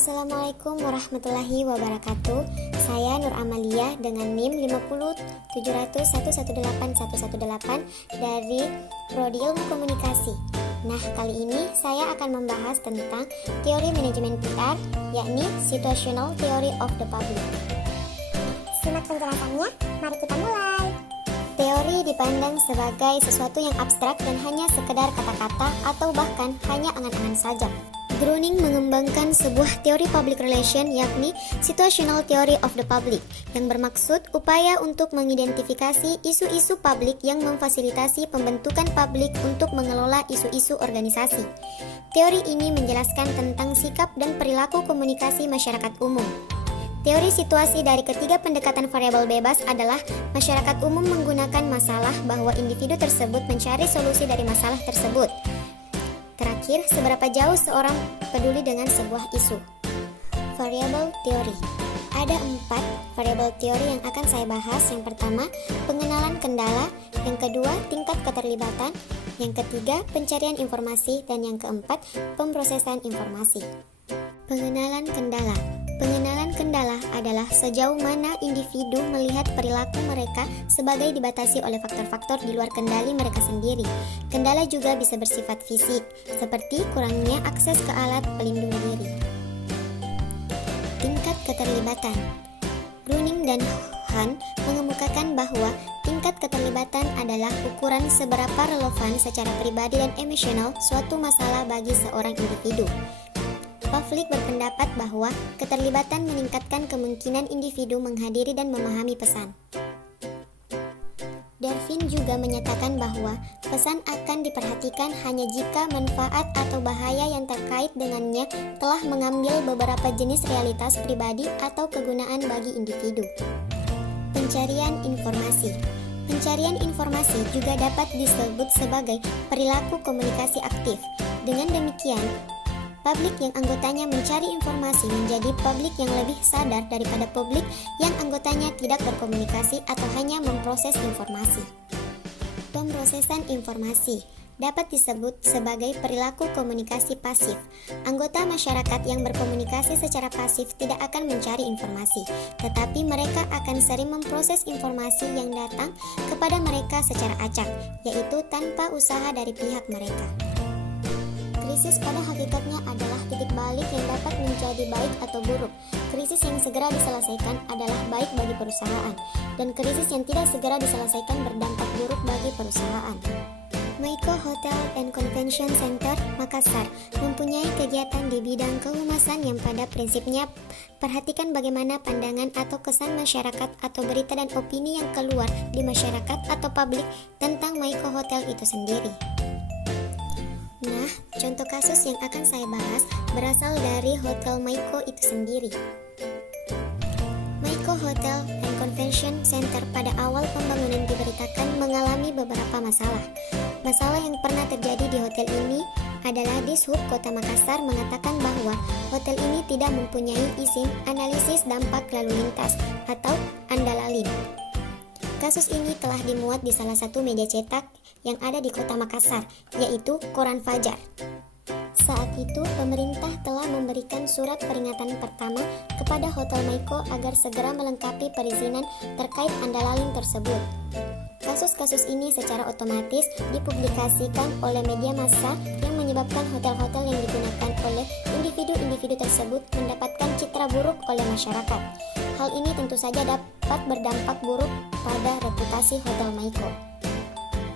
Assalamualaikum warahmatullahi wabarakatuh. Saya Nur Amalia dengan NIM 50701181118 dari Prodi Ilmu Komunikasi. Nah, kali ini saya akan membahas tentang teori manajemen PR, yakni Situational Theory of the Public. Simak penjelasannya, mari kita mulai. Teori dipandang sebagai sesuatu yang abstrak dan hanya sekedar kata-kata atau bahkan hanya angan-angan saja. Groening mengembangkan sebuah teori public relation yakni Situational Theory of the Public yang bermaksud upaya untuk mengidentifikasi isu-isu publik yang memfasilitasi pembentukan publik untuk mengelola isu-isu organisasi. Teori ini menjelaskan tentang sikap dan perilaku komunikasi masyarakat umum. Teori situasi dari ketiga pendekatan variabel bebas adalah masyarakat umum menggunakan masalah bahwa individu tersebut mencari solusi dari masalah tersebut. Terakhir, seberapa jauh seorang peduli dengan sebuah isu. Variable teori. Ada 4 variabel teori yang akan saya bahas. Yang pertama, pengenalan kendala. Yang kedua, tingkat keterlibatan. Yang ketiga, pencarian informasi. Dan yang keempat, pemrosesan informasi. Pengenalan kendala. Pengenalan kendala adalah sejauh mana individu melihat perilaku mereka sebagai dibatasi oleh faktor-faktor di luar kendali mereka sendiri. Kendala juga bisa bersifat fisik, seperti kurangnya akses ke alat pelindung diri. Tingkat keterlibatan. Groening dan Hahn mengemukakan bahwa tingkat keterlibatan adalah ukuran seberapa relevan secara pribadi dan emosional suatu masalah bagi seorang individu. Pavlik berpendapat bahwa keterlibatan meningkatkan kemungkinan individu menghadiri dan memahami pesan. Darwin juga menyatakan bahwa pesan akan diperhatikan hanya jika manfaat atau bahaya yang terkait dengannya telah mengambil beberapa jenis realitas pribadi atau kegunaan bagi individu. Pencarian informasi. Pencarian informasi juga dapat disebut sebagai perilaku komunikasi aktif. Dengan demikian, publik yang anggotanya mencari informasi menjadi publik yang lebih sadar daripada publik yang anggotanya tidak berkomunikasi atau hanya memproses informasi. Pemrosesan informasi dapat disebut sebagai perilaku komunikasi pasif. Anggota masyarakat yang berkomunikasi secara pasif tidak akan mencari informasi, tetapi mereka akan sering memproses informasi yang datang kepada mereka secara acak, yaitu tanpa usaha dari pihak mereka. Krisis pada hakikatnya adalah titik balik yang dapat menjadi baik atau buruk. Krisis yang segera diselesaikan adalah baik bagi perusahaan, dan krisis yang tidak segera diselesaikan berdampak buruk bagi perusahaan. Maiko Hotel and Convention Center, Makassar, mempunyai kegiatan di bidang kehumasan yang pada prinsipnya perhatikan bagaimana pandangan atau kesan masyarakat atau berita dan opini yang keluar di masyarakat atau publik tentang Maiko Hotel itu sendiri. Nah, contoh kasus yang akan saya bahas berasal dari Hotel Maiko itu sendiri. Maiko Hotel and Convention Center pada awal pembangunan diberitakan mengalami beberapa masalah. Masalah yang pernah terjadi di hotel ini adalah Dishub Kota Makassar mengatakan bahwa hotel ini tidak mempunyai izin analisis dampak lalu lintas atau ANDALALIN. Kasus ini telah dimuat di salah satu media cetak yang ada di Kota Makassar, yaitu Koran Fajar. Saat itu, pemerintah telah memberikan surat peringatan pertama kepada Hotel Maiko agar segera melengkapi perizinan terkait ANDALALIN tersebut. Kasus-kasus ini secara otomatis dipublikasikan oleh media massa yang menyebabkan hotel-hotel yang digunakan oleh individu-individu tersebut mendapatkan citra buruk oleh masyarakat. Hal ini tentu saja dapat berdampak buruk pada reputasi Hotel Maiko.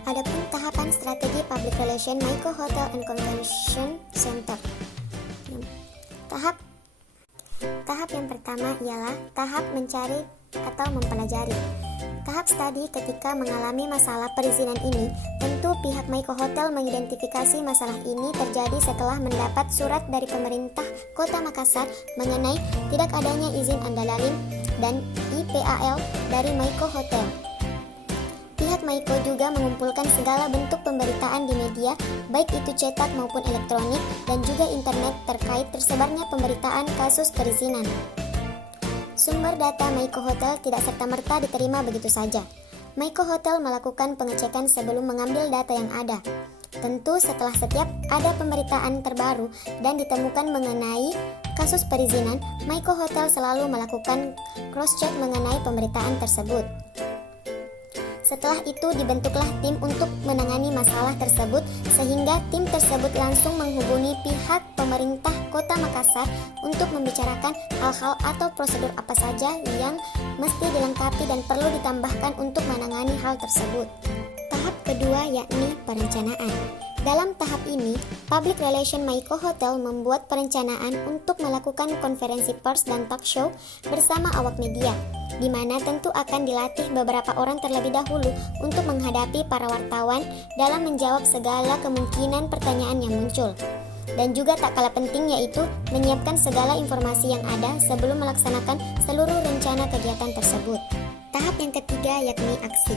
Adapun tahapan strategi public relation Maiko Hotel and Convention Center. Tahap yang pertama ialah tahap mencari atau mempelajari. Tahap studi ketika mengalami masalah perizinan ini, tentu pihak Maiko Hotel mengidentifikasi masalah ini terjadi setelah mendapat surat dari pemerintah Kota Makassar mengenai tidak adanya izin ANDALALIN dan IPAL dari Maiko Hotel. Pihak Maiko juga mengumpulkan segala bentuk pemberitaan di media, baik itu cetak maupun elektronik, dan juga internet terkait tersebarnya pemberitaan kasus perizinan. Sumber data Maiko Hotel tidak serta-merta diterima begitu saja. Maiko Hotel melakukan pengecekan sebelum mengambil data yang ada. Tentu setelah setiap ada pemberitaan terbaru dan ditemukan mengenai kasus perizinan, Maiko Hotel selalu melakukan cross-check mengenai pemberitaan tersebut. Setelah itu dibentuklah tim untuk menangani masalah tersebut, sehingga tim tersebut langsung menghubungi pihak pemerintah Kota Makassar untuk membicarakan hal-hal atau prosedur apa saja yang mesti dilengkapi dan perlu ditambahkan untuk menangani hal tersebut. Tahap kedua yakni perencanaan. Dalam tahap ini, Public Relation Maiko Hotel membuat perencanaan untuk melakukan konferensi pers dan talk show bersama awak media, di mana tentu akan dilatih beberapa orang terlebih dahulu untuk menghadapi para wartawan dalam menjawab segala kemungkinan pertanyaan yang muncul. Dan juga tak kalah penting yaitu menyiapkan segala informasi yang ada sebelum melaksanakan seluruh rencana kegiatan tersebut. Tahap yang ketiga yakni aksi.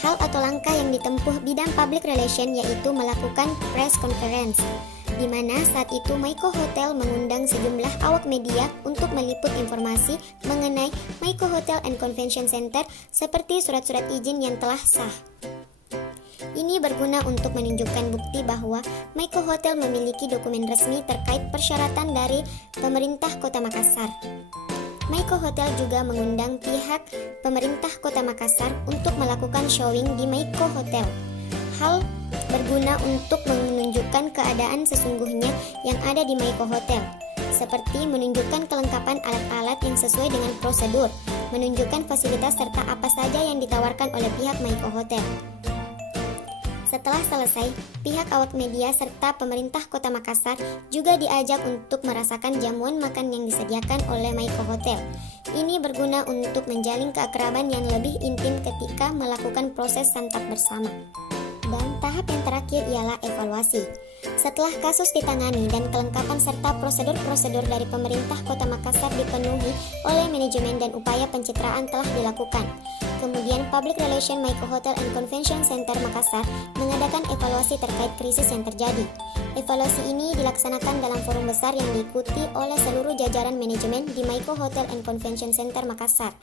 Hal atau langkah yang ditempuh bidang public relation yaitu melakukan press conference, di mana saat itu Maiko Hotel mengundang sejumlah awak media untuk meliput informasi mengenai Maiko Hotel and Convention Center seperti surat-surat izin yang telah sah. Ini berguna untuk menunjukkan bukti bahwa Maiko Hotel memiliki dokumen resmi terkait persyaratan dari pemerintah Kota Makassar. Maiko Hotel juga mengundang pihak pemerintah Kota Makassar untuk melakukan showing di Maiko Hotel. Hal berguna untuk menunjukkan keadaan sesungguhnya yang ada di Maiko Hotel, seperti menunjukkan kelengkapan alat-alat yang sesuai dengan prosedur, menunjukkan fasilitas serta apa saja yang ditawarkan oleh pihak Maiko Hotel. Setelah selesai, pihak awak media serta pemerintah Kota Makassar juga diajak untuk merasakan jamuan makan yang disediakan oleh Maiko Hotel. Ini berguna untuk menjalin keakraban yang lebih intim ketika melakukan proses santap bersama. Dan tahap yang terakhir ialah evaluasi. Setelah kasus ditangani dan kelengkapan serta prosedur-prosedur dari pemerintah Kota Makassar dipenuhi oleh manajemen dan upaya pencitraan telah dilakukan, kemudian Public Relation Maiko Hotel and Convention Center Makassar mengadakan evaluasi terkait krisis yang terjadi. Evaluasi ini dilaksanakan dalam forum besar yang diikuti oleh seluruh jajaran manajemen di Maiko Hotel and Convention Center Makassar.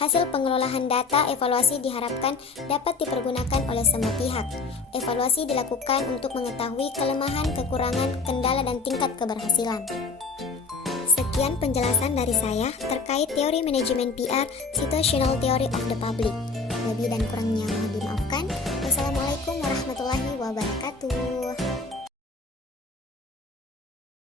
Hasil pengelolaan data evaluasi diharapkan dapat dipergunakan oleh semua pihak. Evaluasi dilakukan untuk mengetahui kelemahan, kekurangan, kendala, dan tingkat keberhasilan. Sekian penjelasan dari saya terkait teori manajemen PR, Situational Theory of the Public. Lebih dan kurangnya mohon dimaafkan. Wassalamualaikum warahmatullahi wabarakatuh.